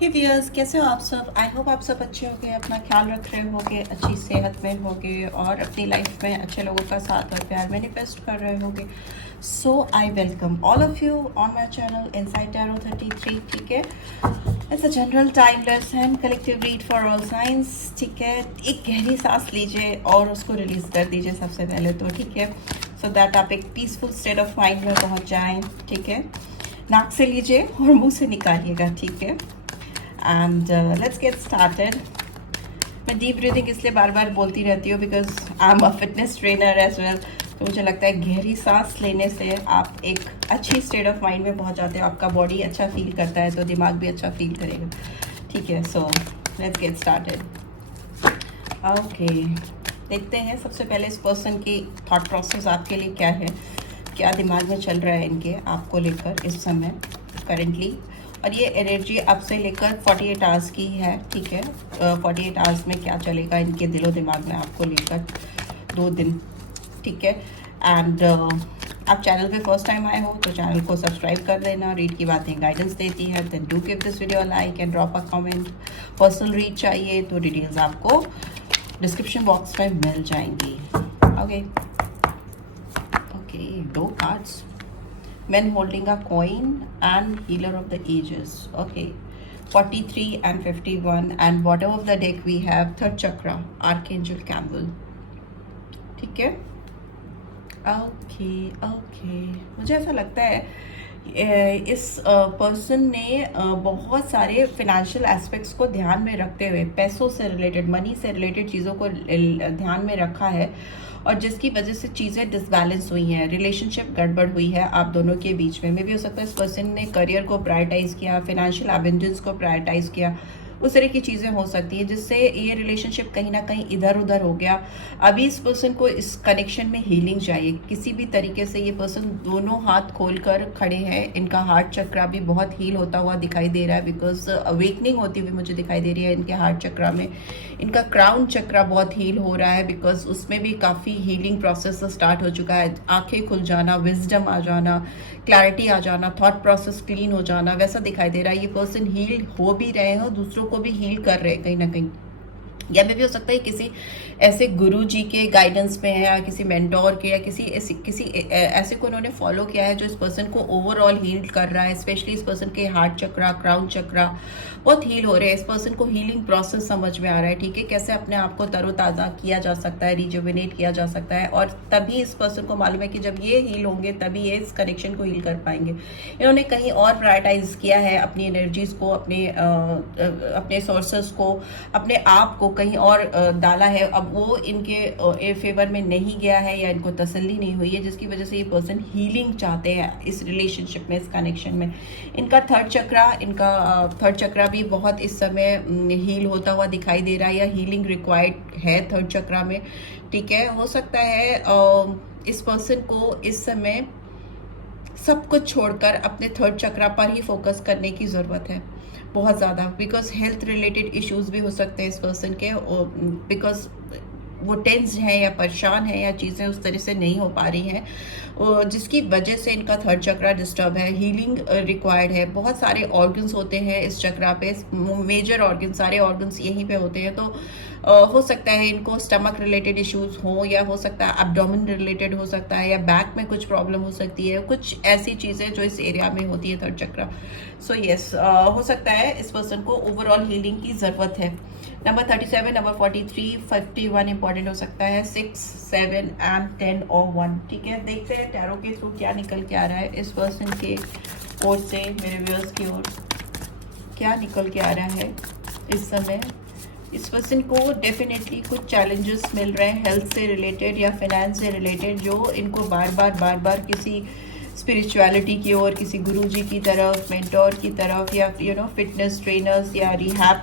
हे viewers, कैसे हो आप सब। आई होप आप सब अच्छे होंगे, अपना ख्याल रख रहे होंगे, अच्छी सेहत में होंगे और अपनी लाइफ में अच्छे लोगों का साथ और प्यार मैनिफेस्ट कर रहे होंगे। So I welcome all of you on my channel inside tarot 33। ठीक है, it's a general timeless and collective read for all signs. ठीक है, एक गहरी सांस लीजिए और उसको रिलीज कर दीजिए सबसे पहले तो। ठीक है, सो दैट आप एक पीसफुल स्टेट ऑफ माइंड में पहुंच जाएं। ठीक है, नाक से लीजिए और मुंह से निकालिएगा। ठीक है, एंड लेट्स गेट स्टार्टेड। मैं डीप ब्रीथिंग इसलिए बार बार बोलती रहती हूँ because I am a fitness trainer as well. तो मुझे लगता है गहरी सांस लेने से आप एक अच्छी स्टेट ऑफ माइंड में पहुँच जाते हो, आपका बॉडी अच्छा फील करता है तो दिमाग भी अच्छा फील करेगा। ठीक है, so let's get started. Okay, देखते हैं सबसे पहले इस पर्सन की थॉट प्रोसेस आपके लिए क्या है, क्या दिमाग में चल रहा है इनके आपको लेकर इस समय करेंटली। और ये एनर्जी अब से लेकर 48 आवर्स की है। ठीक है, 48 आवर्स में क्या चलेगा इनके दिलो दिमाग में आपको लेकर 2 दिन। ठीक है, एंड आप चैनल पे फर्स्ट टाइम आए हो तो चैनल को सब्सक्राइब कर देना। रीड की बातें गाइडेंस देती है, then do give this video like and drop a comment. Personal read चाहिए तो डिटेल्स आपको डिस्क्रिप्शन बॉक्स में मिल जाएंगी। Okay okay, 2 cards, men holding a coin and healer of the ages. Okay, 43 and 51, and bottom of the deck we have third chakra, archangel Campbell. ठीक है, okay okay, मुझे ऐसा लगता है इस पर्सन ने बहुत सारे फिनेंशियल एस्पेक्ट्स को ध्यान में रखते हुए पैसों से रिलेटेड, मनी से रिलेटेड चीज़ों को ध्यान में रखा है और जिसकी वजह से चीज़ें डिसबैलेंस हुई हैं, रिलेशनशिप गड़बड़ हुई है आप दोनों के बीच में। भी हो सकता है इस पर्सन ने करियर को प्रायोरिटाइज़ किया, फिनेंशियल एबंडेंस को प्रायोरिटाइज़ किया, उस तरह की चीज़ें हो सकती हैं जिससे ये रिलेशनशिप कहीं ना कहीं इधर उधर हो गया। अभी इस पर्सन को इस कनेक्शन में हीलिंग चाहिए किसी भी तरीके से। ये पर्सन दोनों हाथ खोलकर खड़े हैं, इनका हार्ट चक्रा भी बहुत हील होता हुआ दिखाई दे रहा है बिकॉज अवेकनिंग होती हुई मुझे दिखाई दे रही है इनके हार्ट चक्रा में। इनका क्राउन चक्रा बहुत हील हो रहा है बिकॉज उसमें भी काफ़ी हीलिंग प्रोसेस स्टार्ट हो चुका है। आंखें खुल जाना, विजडम आ जाना, क्लैरिटी आ जाना, थॉट प्रोसेस क्लीन हो जाना, वैसा दिखाई दे रहा है। ये पर्सन हील हो भी रहे हैं, दूसरों को भी हील कर रहे हैं कहीं ना कहीं। या भी हो सकता है किसी ऐसे गुरु जी के गाइडेंस में है या किसी मेंटोर के या किसी ऐसे को उन्होंने फॉलो किया है जो इस पर्सन को ओवरऑल हील कर रहा है। स्पेशली इस पर्सन के हार्ट चक्रा, क्राउन चक्रा बहुत हील हो रहे हैं। इस पर्सन को हीलिंग प्रोसेस समझ में आ रहा है। ठीक है, कैसे अपने आप को तरोताज़ा किया जा सकता है, रिजुविनेट किया जा सकता है। और तभी इस पर्सन को मालूम है कि जब ये हील होंगे तभी ये इस कनेक्शन को हील कर पाएंगे। इन्होंने कहीं और प्रायोरिटाइज किया है अपनी एनर्जीज को, अपने सोर्सेस को, अपने आप को कहीं और डाला है। अब वो इनके फेवर में नहीं गया है या इनको तसल्ली नहीं हुई है, जिसकी वजह से ये पर्सन हीलिंग चाहते हैं इस रिलेशनशिप में, इस कनेक्शन में। इनका थर्ड चक्रा भी बहुत इस समय हील होता हुआ दिखाई दे रहा है या हीलिंग रिक्वायर्ड है थर्ड चक्रा में। ठीक है, हो सकता है इस पर्सन को इस समय सब कुछ छोड़कर अपने थर्ड चक्रा पर ही फोकस करने की ज़रूरत है बहुत ज़्यादा, बिकॉज हेल्थ रिलेटेड इश्यूज भी हो सकते हैं इस पर्सन के, बिकॉज वो टेंस है या परेशान है या चीज़ें उस तरह से नहीं हो पा रही हैं जिसकी वजह से इनका थर्ड चक्रा डिस्टर्ब है। हीलिंग रिक्वायर्ड है। बहुत सारे ऑर्गन्स होते हैं इस चक्रा पे, मेजर ऑर्गन, सारे ऑर्गन्स यहीं पे होते हैं। तो हो सकता है इनको स्टमक रिलेटेड इश्यूज हो या हो सकता है एब्डोमेन रिलेटेड हो सकता है या बैक में कुछ प्रॉब्लम हो सकती है, कुछ ऐसी चीज़ें जो इस एरिया में होती है थर्ड चक्रा। सो यस, हो सकता है इस पर्सन को ओवरऑल हीलिंग की ज़रूरत है। नंबर 37, नंबर 43, 51 इंपॉर्टेंट हो सकता है, 6, 7 एंड 10 और 1। ठीक है, देखते हैं टैरो के थ्रू क्या निकल के आ रहा है इस पर्सन के ओर से, मेरे व्यूअर्स की ओर क्या निकल के आ रहा है इस समय। इस पर्सन को डेफिनेटली कुछ चैलेंजेस मिल रहे हैं हेल्थ से रिलेटेड या फाइनेंस से रिलेटेड, जो इनको बार बार किसी स्पिरिचुअलिटी की ओर, किसी गुरुजी की तरफ, मेंटोर की तरफ, या फिटनेस ट्रेनर्स या रिहैब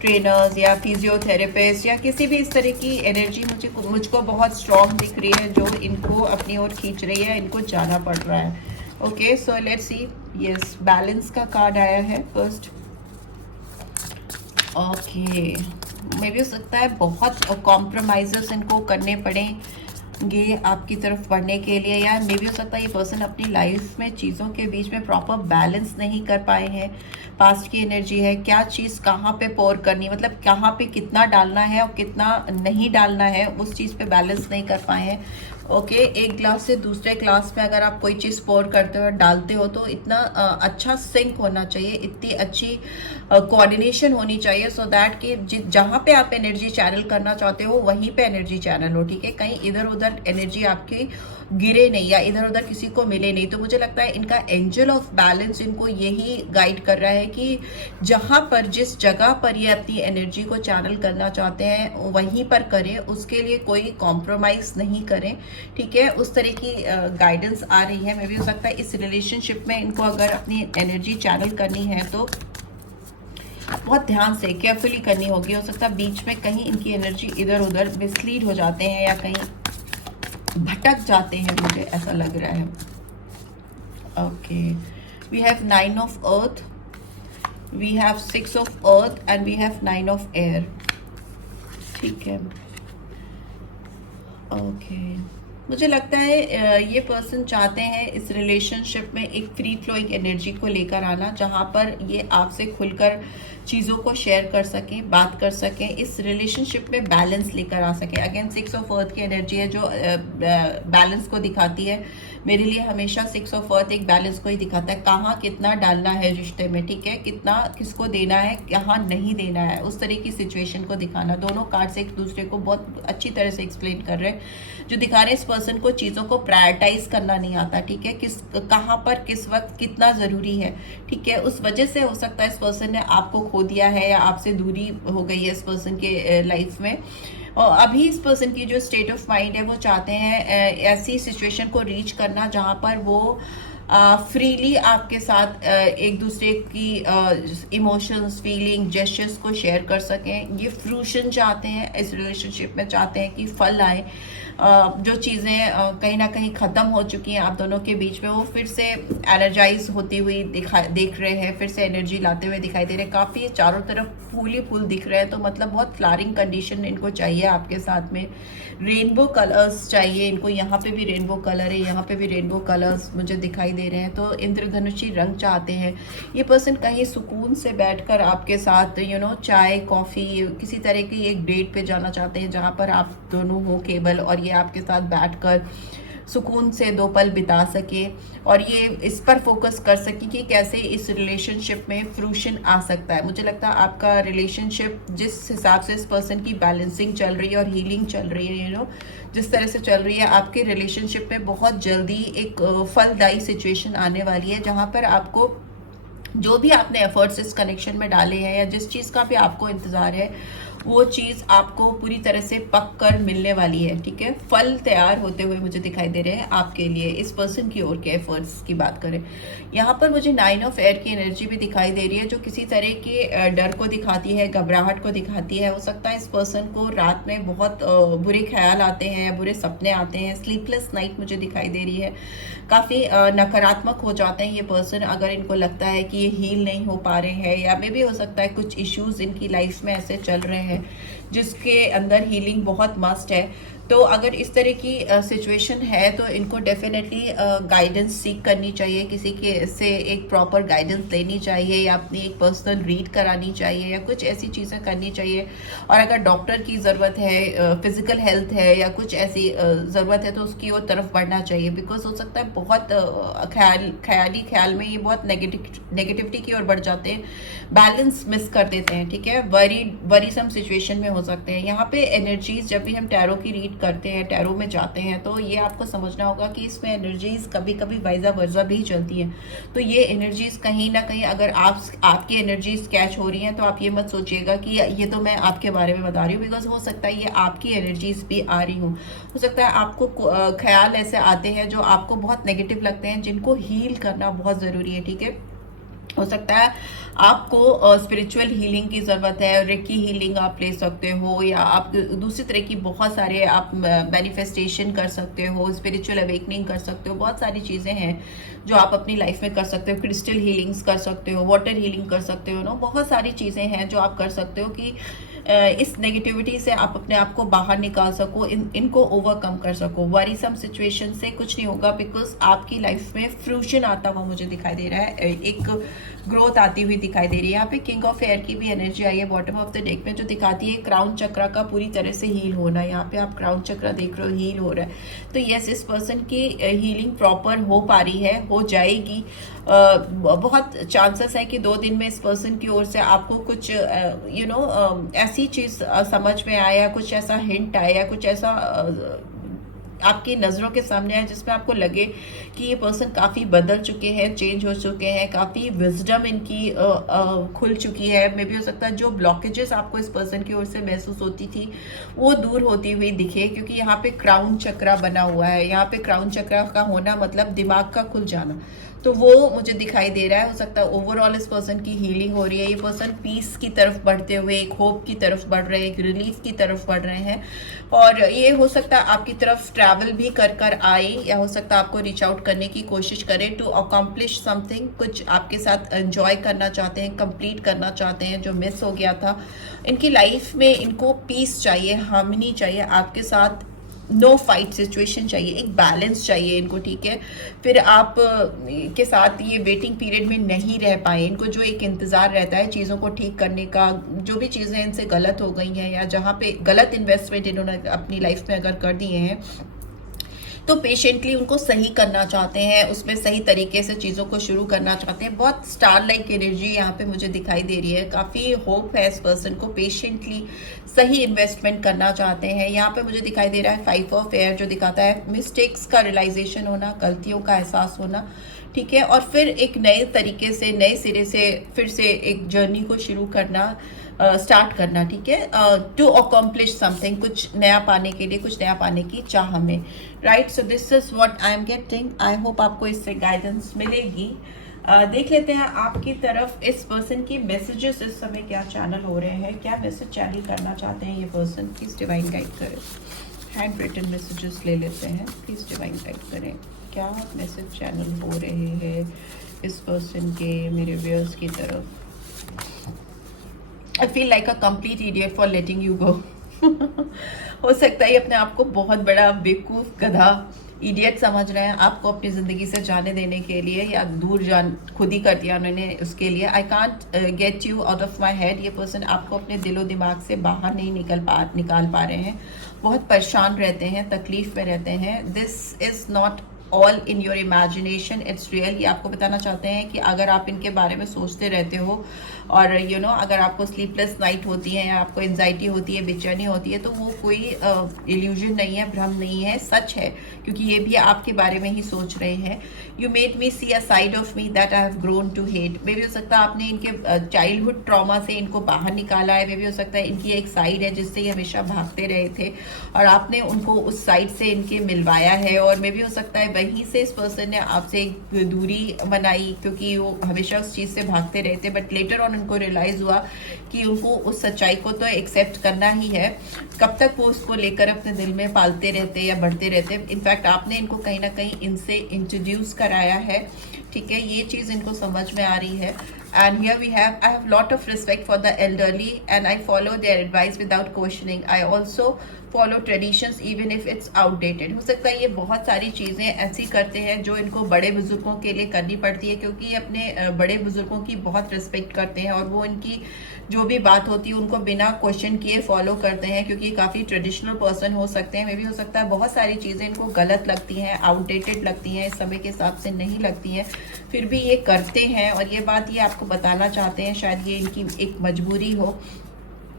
ट्रेनर्स या फिजियोथेरेपिस्ट या किसी भी इस तरह की एनर्जी मुझको बहुत स्ट्रॉन्ग दिख रही है जो इनको अपनी ओर खींच रही है, इनको जाना पड़ रहा है। Okay, so let's see. Yes, balance का कार्ड आया है फर्स्ट। ओके, मे भी हो सकता है बहुत कॉम्प्रोमाइज़ेस इनको करने पड़े ये आपकी तरफ बढ़ने के लिए, या मे भी हो सकता है ये पर्सन अपनी लाइफ में चीज़ों के बीच में प्रॉपर बैलेंस नहीं कर पाए हैं। पास्ट की एनर्जी है, क्या चीज़ कहाँ पे पोर करनी, मतलब कहाँ पे कितना डालना है और कितना नहीं डालना है, उस चीज़ पे बैलेंस नहीं कर पाए हैं। ओके, एक ग्लास से दूसरे ग्लास में अगर आप कोई चीज़ पोर करते हो डालते हो तो इतना अच्छा सिंक होना चाहिए, इतनी अच्छी कोऑर्डिनेशन होनी चाहिए, सो दैट कि जहाँ पे आप एनर्जी चैनल करना चाहते हो वहीं पे एनर्जी चैनल हो। ठीक है, कहीं इधर उधर एनर्जी आपकी गिरे नहीं या इधर उधर किसी को मिले नहीं। तो मुझे लगता है इनका एंजल ऑफ बैलेंस इनको यही गाइड कर रहा है कि जहाँ पर, जिस जगह पर ये अपनी एनर्जी को चैनल करना चाहते हैं वहीं पर करें, उसके लिए कोई कॉम्प्रोमाइज़ नहीं करें। ठीक है, उस तरह की गाइडेंस आ रही है। मे भी हो सकता है इस रिलेशनशिप में इनको अगर अपनी एनर्जी चैनल करनी है तो बहुत ध्यान से, केयरफुली करनी होगी। हो सकता है बीच में कहीं इनकी एनर्जी इधर उधर मिसलीड हो जाते हैं या कहीं भटक जाते हैं, मुझे ऐसा लग रहा है। Okay, we have 9 of earth, we have 6 of earth and we have 9 of air. ठीक है, ओके, मुझे लगता है ये पर्सन चाहते हैं इस रिलेशनशिप में एक फ्री फ्लोइंग एनर्जी को लेकर आना, जहाँ पर ये आपसे खुलकर चीज़ों को शेयर कर सकें, बात कर सकें, इस रिलेशनशिप में बैलेंस लेकर आ सकें। अगेन 6 ऑफ अर्थ की एनर्जी है जो बैलेंस को दिखाती है। मेरे लिए हमेशा 6 ऑफ अर्थ एक बैलेंस को ही दिखाता है, कहाँ कितना डालना है रिश्ते में। ठीक है, कितना किसको देना है, कहाँ नहीं देना है, उस तरह की सिचुएशन को दिखाना। दोनों कार्ड्स एक दूसरे को बहुत अच्छी तरह से एक्सप्लेन कर रहे हैं, जो दिखा रहे हैं इस पर्सन को चीज़ों को प्रायोरिटाइज करना नहीं आता। ठीक है, किस कहाँ पर किस वक्त कितना ज़रूरी है। ठीक है, उस वजह से हो सकता है इस पर्सन ने आपको खो दिया है या आपसे दूरी हो गई है इस पर्सन के लाइफ में। और अभी इस पर्सन की जो स्टेट ऑफ माइंड है वो चाहते हैं ऐसी सिचुएशन को रीच करना जहाँ पर वो फ्रीली आपके साथ एक दूसरे की इमोशंस, फीलिंग, जेस्चर्स को शेयर कर सकें। ये फ्रूशन चाहते हैं इस रिलेशनशिप में, चाहते हैं कि फल आए। जो चीज़ें कहीं ना कहीं ख़त्म हो चुकी हैं आप दोनों के बीच में, वो फिर से एनर्जाइज होती हुई देख रहे हैं, फिर से एनर्जी लाते हुए दिखाई दे रहे हैं। काफ़ी चारों तरफ फूल ही फूल दिख रहे हैं, तो मतलब बहुत फ्लावरिंग कंडीशन इनको चाहिए आपके साथ में। रेनबो कलर्स चाहिए इनको, यहाँ पे भी रेनबो कलर है, यहाँ पे भी रेनबो कलर्स मुझे दिखाई दे रहे हैं। तो इंद्रधनुषी रंग चाहते हैं ये पर्सन, कहीं सुकून से बैठकर आपके साथ चाय कॉफ़ी किसी तरह की एक डेट पे जाना चाहते हैं जहाँ पर आप दोनों हो केवल, और ये आपके साथ बैठकर सुकून से 2 पल बिता सके और ये इस पर फोकस कर सके कि कैसे इस रिलेशनशिप में फ्रूशन आ सकता है। मुझे लगता है आपका रिलेशनशिप जिस हिसाब से इस पर्सन की बैलेंसिंग चल रही है और हीलिंग चल रही है, जिस तरह से चल रही है, आपके रिलेशनशिप में बहुत जल्दी एक फलदायी सिचुएशन आने वाली है, जहाँ पर आपको जो भी आपने एफर्ट्स इस कनेक्शन में डाले हैं या जिस चीज़ का भी आपको इंतज़ार है, वो चीज़ आपको पूरी तरह से पक कर मिलने वाली है। ठीक है, फल तैयार होते हुए मुझे दिखाई दे रहे हैं आपके लिए, इस पर्सन की ओर के एफर्ट्स की बात करें। यहाँ पर मुझे 9 ऑफ एयर की एनर्जी भी दिखाई दे रही है, जो किसी तरह के डर को दिखाती है, घबराहट को दिखाती है। हो सकता है इस पर्सन को रात में बहुत बुरे ख्याल आते हैं या बुरे सपने आते हैं, स्लीपलेस नाइट मुझे दिखाई दे रही है। काफ़ी नकारात्मक हो जाते हैं ये पर्सन अगर इनको लगता है कि ये हील नहीं हो पा रहे हैं, या मे भी हो सकता है कुछ इश्यूज इनकी लाइफ में ऐसे चल रहे हैं जिसके अंदर हीलिंग बहुत मस्ट है। तो अगर इस तरह की सिचुएशन है तो इनको डेफिनेटली गाइडेंस सीख करनी चाहिए, किसी के से एक प्रॉपर गाइडेंस लेनी चाहिए, या अपनी एक पर्सनल रीड करानी चाहिए, या कुछ ऐसी चीज़ें करनी चाहिए। और अगर डॉक्टर की ज़रूरत है, फिजिकल हेल्थ है या कुछ ऐसी ज़रूरत है, तो उसकी ओर तरफ बढ़ना चाहिए। बिकॉज हो सकता है बहुत ख्याली ख्याल में ये बहुत नेगेटिविटी की ओर बढ़ जाते हैं, बैलेंस मिस कर देते हैं। ठीक है, वरीसम सिचुएशन में हो सकते हैं। यहाँ पे एनर्जीज, जब भी हम टैरो की रीड करते हैं, टैरो में जाते हैं, तो ये आपको समझना होगा कि इसमें एनर्जीज कभी कभी वाइजा वर्जा भी चलती हैं। तो ये एनर्जीज कहीं ना कहीं अगर आपकी एनर्जीज कैच हो रही हैं, तो आप ये मत सोचिएगा कि ये तो मैं आपके बारे में बता रही हूँ, बिकॉज हो सकता है ये आपकी एनर्जीज भी आ रही हूँ। हो सकता है आपको ख्याल ऐसे आते हैं जो आपको बहुत नेगेटिव लगते हैं, जिनको हील करना बहुत ज़रूरी है। ठीक है, हो सकता है आपको स्पिरिचुअल हीलिंग की ज़रूरत है, रेकी हीलिंग आप ले सकते हो, या आप दूसरी तरह की बहुत सारे आप मैनिफेस्टेशन कर सकते हो, स्पिरिचुअल अवेकनिंग कर सकते हो। बहुत सारी चीज़ें हैं जो आप अपनी लाइफ में कर सकते हो। क्रिस्टल हीलिंग्स कर सकते हो, वाटर हीलिंग कर सकते हो, बहुत सारी चीज़ें हैं जो आप कर सकते हो कि इस नेगेटिविटी से आप अपने आप को बाहर निकाल सको, इनको ओवरकम कर सको। वरीसम सिचुएशन से कुछ नहीं होगा, बिकॉज आपकी लाइफ में फ्रूशन आता हुआ मुझे दिखाई दे रहा है, एक ग्रोथ आती हुई दिखाई दे रही है। यहाँ पे किंग ऑफ एयर की भी एनर्जी आई है बॉटम ऑफ द डेक में, जो दिखाती है क्राउन चक्र का पूरी तरह से हील होना। यहाँ पे आप क्राउन चक्र देख रहे हो, हील हो रहा है। तो यस, इस पर्सन की हीलिंग प्रॉपर हो पा रही है, हो जाएगी। बहुत चांसेस है कि 2 दिन में इस पर्सन की ओर से आपको कुछ ऐसी चीज समझ में आया, कुछ ऐसा हिंट आया, कुछ ऐसा आपकी नज़रों के सामने आया जिसमें आपको लगे कि ये पर्सन काफ़ी बदल चुके हैं, चेंज हो चुके हैं, काफ़ी विजडम इनकी खुल चुकी है। मे भी हो सकता है जो ब्लॉकेजेस आपको इस पर्सन की ओर से महसूस होती थी वो दूर होती हुई दिखे, क्योंकि यहाँ पे क्राउन चक्रा बना हुआ है। यहाँ पे क्राउन चक्रा का होना मतलब दिमाग का खुल जाना, तो वो मुझे दिखाई दे रहा है। हो सकता है ओवरऑल इस पर्सन की हीलिंग हो रही है। ये पर्सन पीस की तरफ बढ़ते हुए एक होप की तरफ बढ़ रहे हैं, एक रिलीफ की तरफ बढ़ रहे हैं। और ये हो सकता है आपकी तरफ ट्रैवल भी कर कर आए, या हो सकता है आपको रीच आउट करने की कोशिश करें टू अकम्प्लिश समथिंग, कुछ आपके साथ एंजॉय करना चाहते हैं, कंप्लीट करना चाहते हैं जो मिस हो गया था इनकी लाइफ में। इनको पीस चाहिए, हार्मनी चाहिए आपके साथ, नो फाइट सिचुएशन चाहिए, एक बैलेंस चाहिए इनको, ठीक है। फिर आप के साथ ये वेटिंग पीरियड में नहीं रह पाए, इनको जो एक इंतज़ार रहता है चीज़ों को ठीक करने का, जो भी चीज़ें इनसे गलत हो गई हैं या जहाँ पे गलत इन्वेस्टमेंट इन्होंने अपनी लाइफ में अगर कर दिए हैं, तो पेशेंटली उनको सही करना चाहते हैं, उसमें सही तरीके से चीज़ों को शुरू करना चाहते हैं। बहुत स्टार लाइक एनर्जी यहाँ पे मुझे दिखाई दे रही है, काफ़ी होप है इस पर्सन को, पेशेंटली सही इन्वेस्टमेंट करना चाहते हैं। यहाँ पे मुझे दिखाई दे रहा है 5 ऑफ एयर, जो दिखाता है मिस्टेक्स का रियलाइजेशन होना, गलतियों का एहसास होना, ठीक है। और फिर एक नए तरीके से, नए सिरे से फिर से एक जर्नी को शुरू करना, स्टार्ट करना, ठीक है, टू अकम्प्लिश समथिंग, कुछ नया पाने के लिए, कुछ नया पाने की चाह में, right. So this is what I am getting. I hope आपको इससे गाइडेंस मिलेगी। देख लेते हैं आपकी तरफ इस पर्सन की मैसेजेस इस समय क्या चैनल हो रहे हैं, क्या मैसेज चैनल करना चाहते हैं ये पर्सन। प्लीज डिवाइन गाइड करें, हैंड रिटन मैसेजेस ले लेते हैं। प्लीज डिवाइन गाइड करें, क्या मैसेज चैनल हो रहे हैं इस पर्सन के मेरे व्यूअर्स की तरफ। I feel like a complete idiot for letting you go. हो सकता है अपने आप को बहुत बड़ा बेवकूफ, गधा, इडियट समझ रहे हैं, आपको अपनी ज़िंदगी से जाने देने के लिए, या दूर जान खुद ही कर दिया उन्होंने उसके लिए। I can't get you out of my head. ये पर्सन आपको अपने दिलो दिमाग से बाहर नहीं निकाल पा रहे हैं, बहुत परेशान रहते हैं, तकलीफ में रहते हैं। This is not all in your imagination, it's real. ये आपको बताना चाहते हैं कि अगर आप इनके बारे में सोचते रहते हो और अगर आपको स्लीपलेस नाइट होती है या आपको एंजाइटी होती है, बेचैनी होती है, तो वो कोई इल्यूजन नहीं है, भ्रम नहीं है, सच है, क्योंकि ये भी आपके बारे में ही सोच रहे हैं। You made me see a side of me that I have grown to hate. मे भी हो सकता है आपने इनके चाइल्डहुड ट्रॉमा से इनको बाहर निकाला है। मे भी हो सकता है इनकी एक साइड है जिससे ये हमेशा भागते रहे थे और आपने उनको उस साइड से इनके मिलवाया है। और मे भी हो सकता है वहीं से इस पर्सन ने आपसे एक दूरी बनाई, क्योंकि वो हमेशा उस चीज़ से भागते रहे थे। बट लेटर ऑन उनको रियलाइज़ हुआ कि उनको उस सच्चाई को तो एक्सेप्ट करना ही है। कब तक वो उसको लेकर अपने दिल में पालते रहते या बढ़ते रहते। इनफैक्ट आपने इनको कहीं ना कहीं इनसे इंट्रोड्यूस कराया है, ठीक है, ये चीज़ इनको समझ में आ रही है। And here we have, I have lot of respect for the elderly and I follow their advice without questioning. I also follow traditions even if it's outdated. हो सकता है ये बहुत सारी चीज़ें ऐसी करते हैं जो इनको बड़े बुजुर्गों के लिए करनी पड़ती है, क्योंकि ये अपने बड़े बुजुर्गों की बहुत रिस्पेक्ट करते हैं और वो इनकी जो भी बात होती है उनको बिना क्वेश्चन किए फॉलो करते हैं, क्योंकि काफ़ी ट्रेडिशनल पर्सन हो सकते हैं। मे भी हो सकता है बहुत सारी चीज़ें इनको गलत लगती हैं, आउटडेटेड लगती हैं, इस समय के हिसाब से नहीं लगती हैं, फिर भी ये करते हैं। और ये बात ये आपको बताना चाहते हैं, शायद ये इनकी एक मजबूरी हो।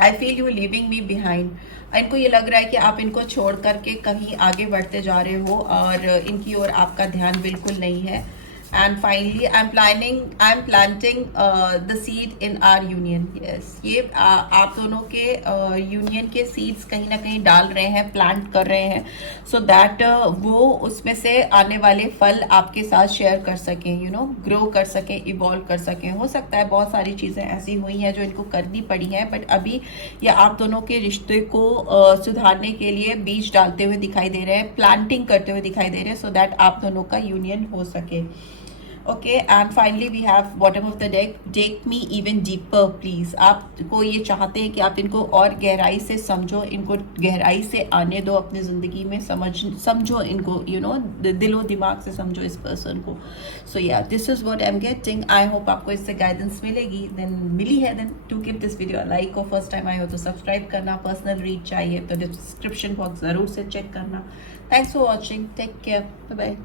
I feel you living me behind. इनको ये लग रहा है कि आप इनको छोड़ करके कहीं आगे बढ़ते जा रहे हो और इनकी ओर आपका ध्यान बिल्कुल नहीं है। And finally I am planting the seed in are union. Yes, ये आप दोनों के यूनियन के सीड्स कहीं ना कहीं डाल रहे हैं, प्लांट कर रहे हैं, सो दैट वो उसमें से आने वाले फल आपके साथ शेयर कर सकें, ग्रो कर सकें, इवॉल्व कर सकें। हो सकता है बहुत सारी चीज़ें ऐसी हुई हैं जो इनको करनी पड़ी हैं, बट अभी ये आप दोनों के रिश्ते को सुधारने के लिए बीज डालते हुए दिखाई दे रहे हैं, प्लांटिंग करते हुए दिखाई दे रहे हैं, सो दैट आप दोनों का यूनियन हो सके। Okay and finally we have bottom of the deck, take me even deeper please. आपको ये चाहते हैं कि आप इनको और गहराई से समझो, इनको गहराई से आने दो अपनी ज़िंदगी में, समझो इनको, यू नो, दिलो दिमाग से समझो इस पर्सन को। So yeah this is what I am getting. I hope आपको इससे गाइडेंस मिलेगी, देन मिली है, then to give this video like, और फर्स्ट टाइम आए हो तो सब्सक्राइब करना, पर्सनल रीड चाहिए तो डिस्क्रिप्शन बॉक्स ज़रूर से चेक करना। Thanks for watching, take care, bye bye.